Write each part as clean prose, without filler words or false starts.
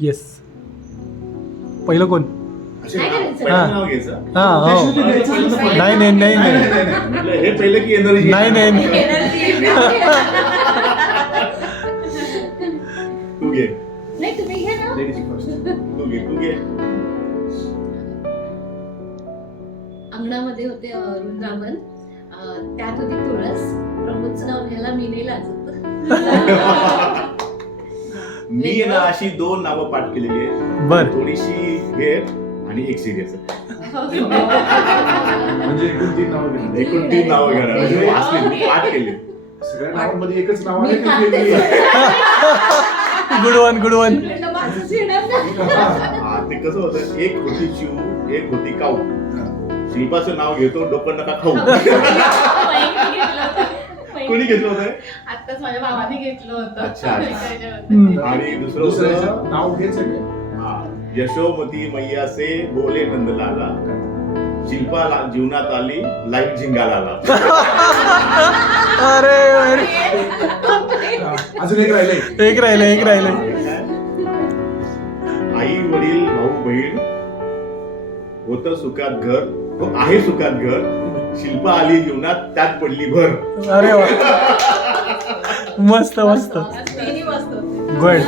Yes. पहिलं कोण? नाही करायचं. पहिलं नाव घ्यायचं. हा हो. नाही नाही नाही नाही म्हटलं हे पहिलं की एनर्जी. नाही नाही नाही. तू घे. नाही तुम्ही घ्या ना. Ladies first. तू घे. अंगणामध्ये होते वृंदावन, त्यात होती तुळस. प्रमोदचं नाव घ्यायला मी नाही लाजत. मी आहे ना अशी 2 नावं पाठ केलेली आहेत. बर. थोडीशी हे आणि एक सिरियस. म्हणजे एकूण 3 नावं घेणार. एकूण 3 नावं घेणार. म्हणजे मी असली मी पाठ केली. सगळ्या नावांमध्ये एकच नाव मी आहे का काढतेच. वेगळी आहे? Good one good one. म्हटलं माझंच येणार ना. हा, ते कसं होतं, एक होती चिऊ, एक होती काऊ. शिल्पाचं नाव घेतो, डोकं नका खाऊ. कोणी घेतलं होतं? आत्ताच माझ्या भावाने घेतलं होतं. अच्छा. हम्म. आणि दुसरं दुसऱ्याचं होतं नाव घ्यायचं का? हा, यशोमती मैया से बोले नंदलाला, शिल्पा जीवनात आली लाईफ झिंगाला आला. अरे अरे. अजून एक राहिलंय. एक राहिलंय. आई वडील भाऊ बहीण, होतं सुखात घर, हो आहे सुखात घर, शिल्पा आली जीवनात त्यात पडली भर. अरे वा. मस्त मस्त. तिन्ही मस्त होते. गुड.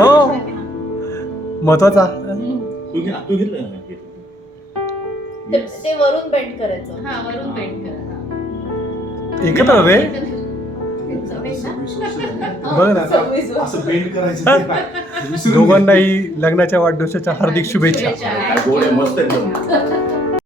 हो. महत्वाचा. तू घेतलं ना? ते वरून बेंड करायचं. हा, वरून पेंट करा. एकत्र रे. बघ ना. असं बेंड करायचं ते काय? विसरून दोघांनाही लग्नाच्या वाढदिवसाच्या हार्दिक शुभेच्छा. काय गोड आहे, मस्त एकदम.